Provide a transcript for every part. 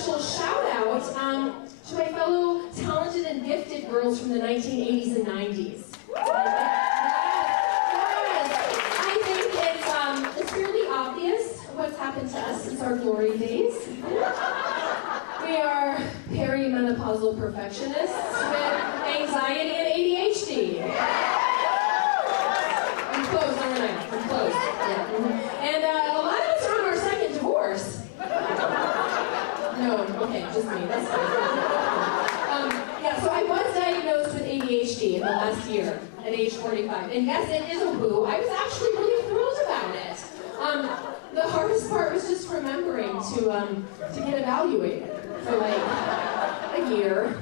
special shout out to my fellow talented and gifted girls from the 1980s and 90s. I think it's fairly obvious what's happened to us since our glory days. We are perimenopausal perfectionists with anxiety and ADHD. I'm close, aren't I? I'm close. Yeah. And a lot of us are on our second divorce. No, okay, just me. That's fine. Yeah, so I was diagnosed with ADHD in the last year at age 45. And yes, it is a woo. I was actually really thrilled about it. The hardest part was just remembering to get evaluated for like a year.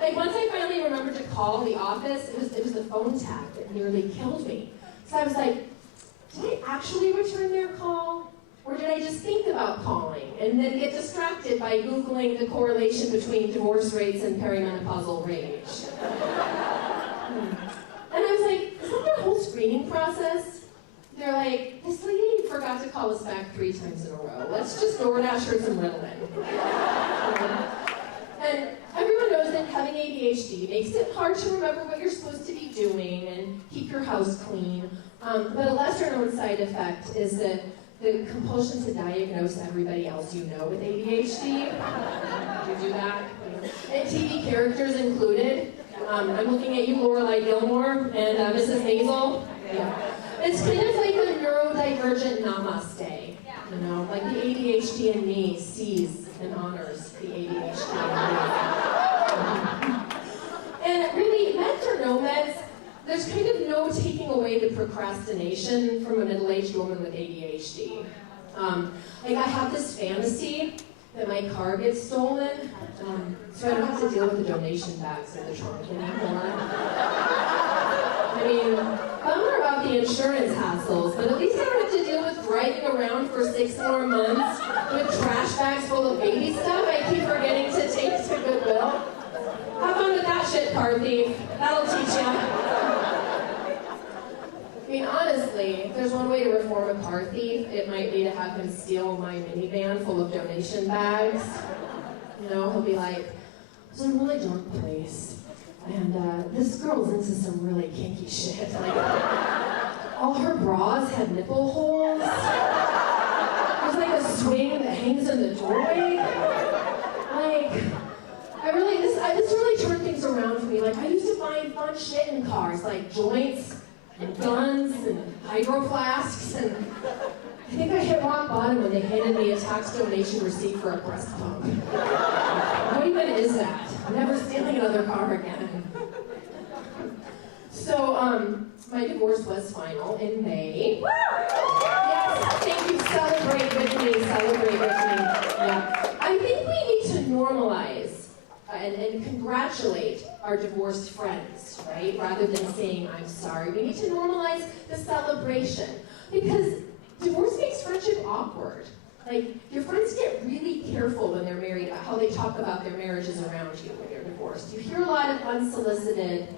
Like once I finally remembered to call the office, it was the phone tap that nearly killed me. So I was like, did I actually return their call? Or did I just think about calling and then get distracted by Googling the correlation between divorce rates and perimenopausal rage? And I was like, is that their whole screening process? They're like, this lady forgot to call us back 3 times in a row. Let's just DoorDash her some Ritalin. And everyone knows that having ADHD makes it hard to remember what you're supposed to be doing and keep your house clean. But a lesser known side effect is that the compulsion to diagnose everybody else you know with ADHD. Did you do that? And TV characters included. I'm looking at you, Lorelai Gilmore, and Mrs. Maisel. Yeah. It's kind of like a neurodivergent namaste. You know, like the ADHD in me sees and honors the ADHD in me. And really, meds or no meds, there's kind of no taking away the procrastination from a middle-aged woman with ADHD. Like I have this fantasy that my car gets stolen, so I don't have to deal with the donation bags in the trunk anymore. I mean, bummer about the insurance hassles, but at least I don't have to deal with driving around for 6 more months with trash bags full of baby stuff I keep forgetting to take to Goodwill. Have fun with that shit, car thief. That'll teach ya. I mean, honestly, if there's one way to reform a car thief, it might be to have him steal my minivan full of donation bags. You know, he'll be like, it's a really dark place. And this girl's into some really kinky shit. Like, all her bras had nipple holes. There's like a swing that hangs in the doorway. Like, this really turned things around for me. Like, I used to find fun shit in cars, like joints and guns and hydro flasks. And I think I hit rock bottom when they handed me a tax donation receipt for a breast pump. What even is that? I'm never stealing another car again. So, my divorce was final in May. Yes, thank you. Celebrate with me. Celebrate with me. Yeah. I think we need to normalize and congratulate our divorced friends, right? Rather than saying, I'm sorry. We need to normalize the celebration. Because divorce makes friendship awkward. Like, your friends get really careful when they're married about how they talk about their marriages around you when you're divorced. You hear a lot of unsolicited,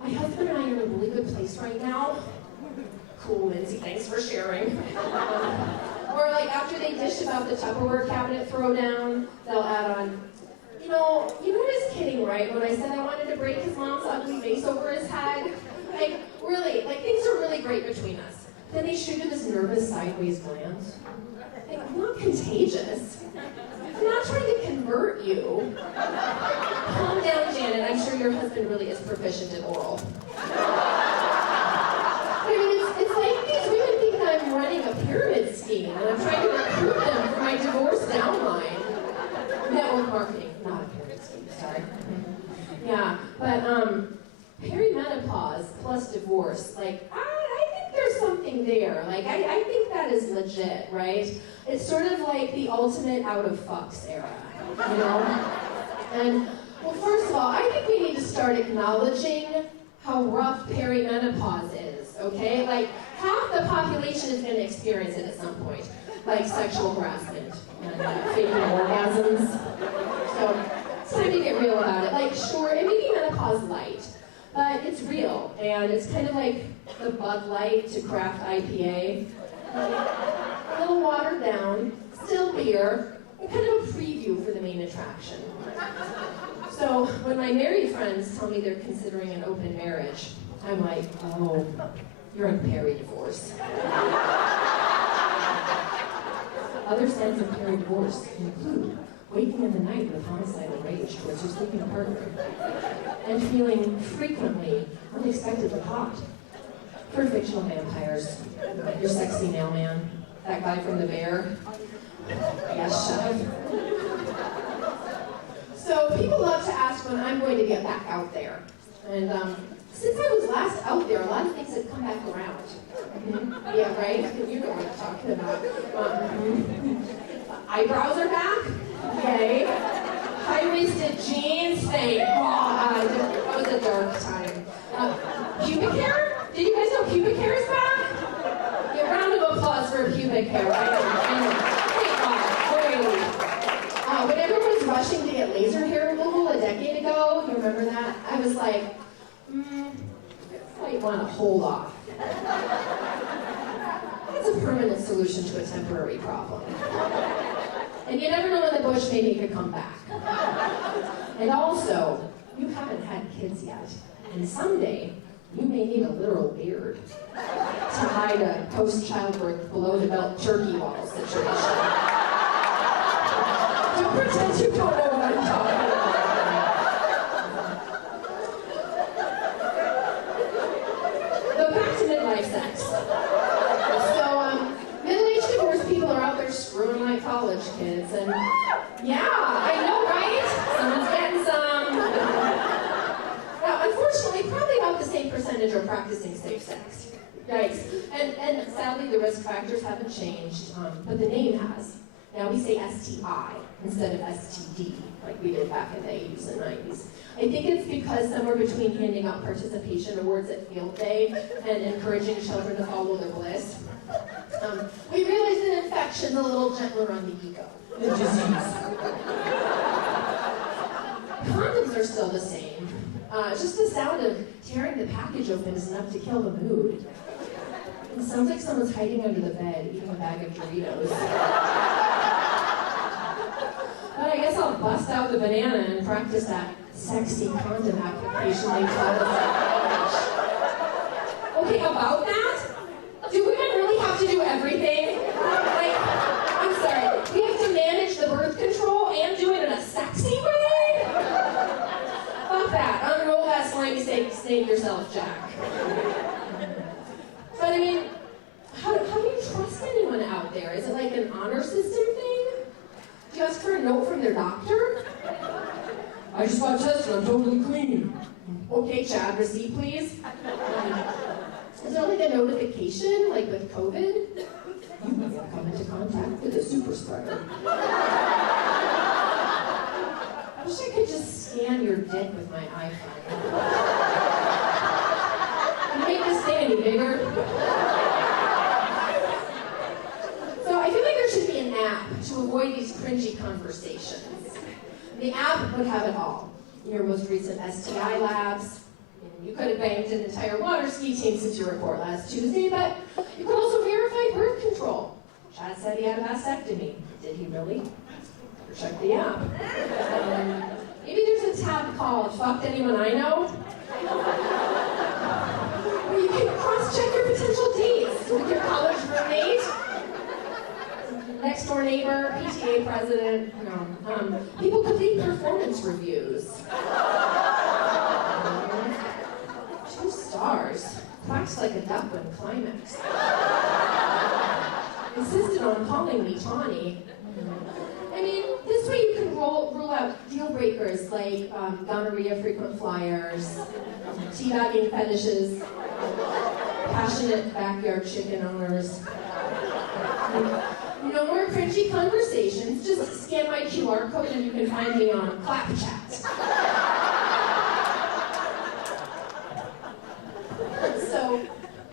my husband and I are in a really good place right now. Cool, Lindsay, thanks for sharing. Or like after they dish about the Tupperware cabinet throwdown, they'll add on, you know I was kidding, right, when I said I wanted to break his mom's ugly vase over his head? Like, really, like things are really great between us. Then they shoot you this nervous sideways glance. Like, I'm not contagious. I'm not trying to convert you. Calm down, Janet. I'm sure your husband really is proficient in oral. I mean, it's like these women think that I'm running a pyramid scheme and I'm trying to recruit them for my divorce downline. Network marketing, not a pyramid scheme, sorry. Yeah, but perimenopause plus divorce, like, I think there's something there. Like, I think that is legit, right? It's sort of like the ultimate out of fucks era, you know? And, well, first of all, I think we need to start acknowledging how rough perimenopause is, okay? Like, half the population is going to experience it at some point, like sexual harassment and faking orgasms. So, it's time to get real about it. Like, sure, it may be menopause light, but it's real, and it's kind of like the Bud Light to craft IPA. A little watered down, still beer, and kind of a for the main attraction. So when my married friends tell me they're considering an open marriage, I'm like, oh, you're in peri-divorce. Other signs of peri-divorce include waking in the night with homicidal rage towards your sleeping partner, and feeling frequently unexpectedly hot. For fictional vampires, your sexy mailman, that guy from The Bear. Yes, Chef. So people love to ask when I'm going to get back out there. And since I was last out there, a lot of things have come back around. Yeah, right? You know what I'm talking about. Eyebrows are back. Yay. High-waisted jeans, thank God. That was a dark time. Pubic hair? Did you guys know pubic hair is back? Yeah, round of applause for pubic hair. I know. Thank God. When everyone was rushing to get laser hair removal a decade ago, you remember that? I was like, I might want to hold off. That's a permanent solution to a temporary problem. And you never know when the bush maybe could come back. And also, you haven't had kids yet. And someday, you may need a literal beard to hide a post-childbirth below-the-belt turkey wall situation. Don't pretend you don't know what I'm talking about. But back to midlife sex. So, middle-aged divorced people are out there screwing like college kids, and yeah, I know, right? Someone's getting some. Now, unfortunately, probably about the same percentage are practicing safe sex. Yikes. And sadly, the risk factors haven't changed, but the name has. Now we say STI instead of STD, like we did back in the 80s and 90s. I think it's because somewhere between handing out participation awards at field day and encouraging children to follow their bliss, we realized an infection's a little gentler on the ego. The disease. Condoms are still the same. Just the sound of tearing the package open is enough to kill the mood. It sounds like someone's hiding under the bed, eating a bag of Doritos. But I guess I'll bust out the banana and practice that sexy condom application they taught us at college. Okay, about that? Do women really have to do everything? Like, I'm sorry, we have to manage the birth control and do it in a sexy way? Fuck that. Unroll that slimy snake yourself, Jack. But I mean, how do you trust anyone out there? Is it like an honor system thing? Do you ask for a note from their doctor? I just got tested, I'm totally clean. Okay, Chad, receipt please. Is there like a notification, like with COVID? You might have come into contact with a super spreader. I wish I could just scan your dick with my iPhone. Can you make this thing any bigger? So I feel like there should be an app to avoid these cringy conversations. The app would have it all. Your most recent STI labs. You could have banged an entire water ski team since your report last Tuesday, but you could also verify birth control. Chad said he had a vasectomy. Did he really? Better check the app. Maybe there's a tab called Fucked Anyone I Know? Where you can cross-check your potential dates with your college roommate, next door neighbor, PTA president. People could leave performance reviews. 2 stars. Quacks like a duck when climax. Insisted on calling me Tawny. I mean, this way you can rule out deal breakers like gonorrhea frequent flyers, teabagging fetishes, passionate backyard chicken owners. No more cringy conversations, just scan my QR code and you can find me on Clapchat. So,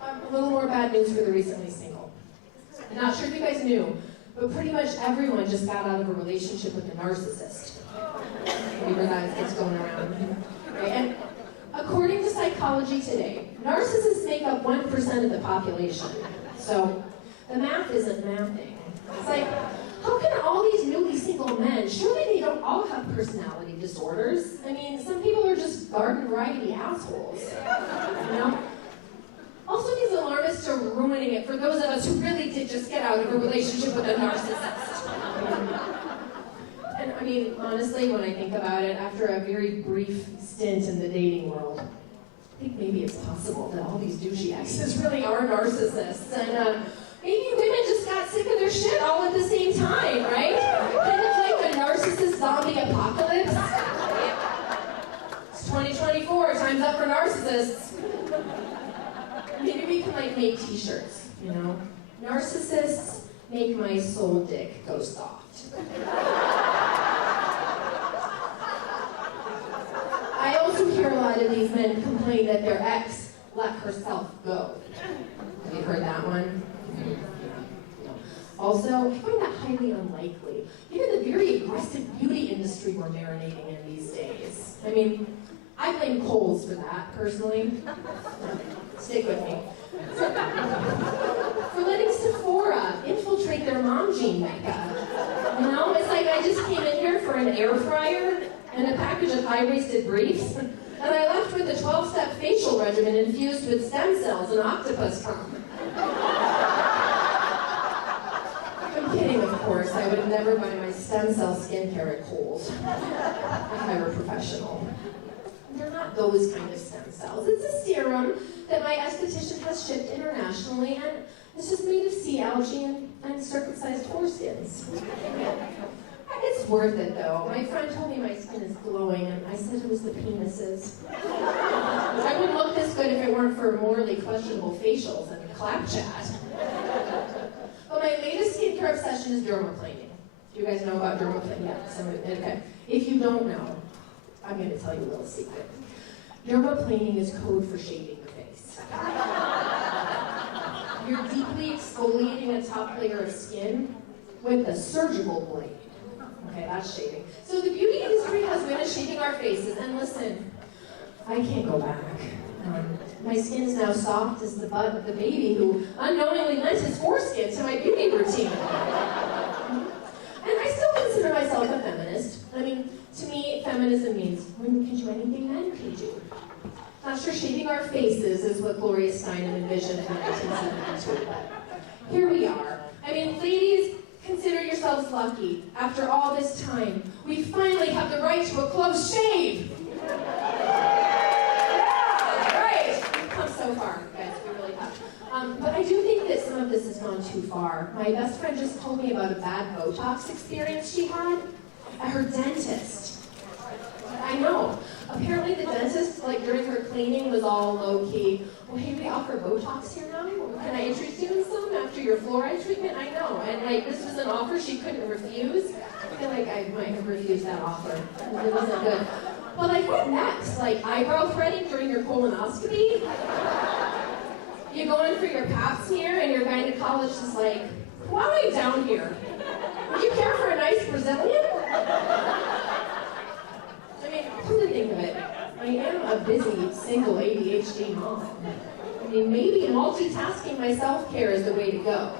a little more bad news for the recently single. I'm not sure if you guys knew, but pretty much everyone just got out of a relationship with a narcissist. Remember that it's going around. Right? And according to Psychology Today, narcissists make up 1% of the population. So the math isn't mathing. It's like, how can all these newly single men surely they don't all have personality disorders. I mean, some people are just garden variety assholes, you know? Also, these alarmists are ruining it for those of us who really did just get out of a relationship with a narcissist. And I mean, honestly, when I think about it, after a very brief stint in the dating world, I think maybe it's possible that all these douchey exes really are narcissists. And maybe women just got sick of their shit all at the same time, right? Kind of like a narcissist zombie apocalypse. It's 2024, time's up for narcissists. Maybe we can like make t-shirts, you know? Narcissists make my soul dick go soft. I also hear a lot of these men complain that their ex let herself go. Have you heard that one? No. Also, I find that highly unlikely, given the very aggressive beauty industry we're marinating in these days. I mean, I blame Kohl's for that, personally. Stick with me. For letting Sephora infiltrate their mom jean mecca. You know, it's like I just came in here for an air fryer and a package of high-waisted briefs, and I left with a 12-step facial regimen infused with stem cells and octopus cum. I'm kidding, of course. I would never buy my stem cell skincare at Kohl's if I were professional. They're not those kind of stem cells. It's a serum that my esthetician has shipped internationally, and it's just made of sea algae and circumcised foreskins. It's worth it, though. My friend told me my skin is glowing, and I said it was the penises. I wouldn't look this good if it weren't for morally questionable facials and clap chat. But my latest skincare obsession is dermaplaning. Do you guys know about dermaplaning? Yeah, okay. If you don't know, I'm going to tell you a little secret. Dermaplaning is code for shaving your face. You're deeply exfoliating a top layer of skin with a surgical blade. Okay, that's shaving. So the beauty industry has women shaving our faces, and listen, I can't go back. My skin is now soft as the butt of the baby who unknowingly lent his foreskin to my beauty routine. And I still consider myself a feminist. I mean, to me, feminism means women can do anything men can do. Not sure shaving our faces is what Gloria Steinem envisioned in 1972, but here we are. I mean, ladies, consider yourselves lucky. After all this time, we finally have the right to a close shave. Right, we've come so far, guys, we really have. But I do think that some of this has gone too far. My best friend just told me about a bad Botox experience she had at her dentist. I know. Apparently the dentist, like during her cleaning, was all low-key. Well, hey, we offer Botox here now. Can I interest you in some after your fluoride treatment? I know. And like this was an offer she couldn't refuse. I feel like I might have refused that offer. It wasn't good. But like what next? Like eyebrow threading during your colonoscopy? You go in for your pap smear and your gynecologist is like, why am I down here? Would you care for a nice Brazilian? I mean, come to think of it, I am a busy, single ADHD mom. I mean, maybe multitasking my self-care is the way to go.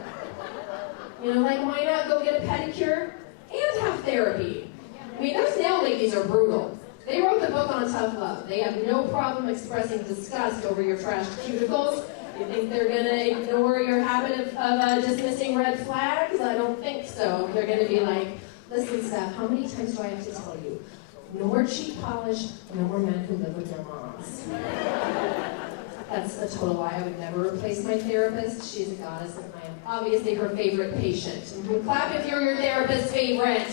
You know, like, why not go get a pedicure and have therapy? I mean, those nail ladies are brutal. They wrote the book on tough love. They have no problem expressing disgust over your trashed cuticles. You think they're going to ignore your habit of dismissing red flags? I don't think so. They're going to be like, listen, Steph, how many times do I have to tell you? No more cheap polish, no more men who live with their moms. That's a total lie. I would never replace my therapist. She's a goddess, and I am obviously her favorite patient. And you can clap if you're your therapist's favorite.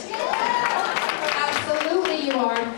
Absolutely you are.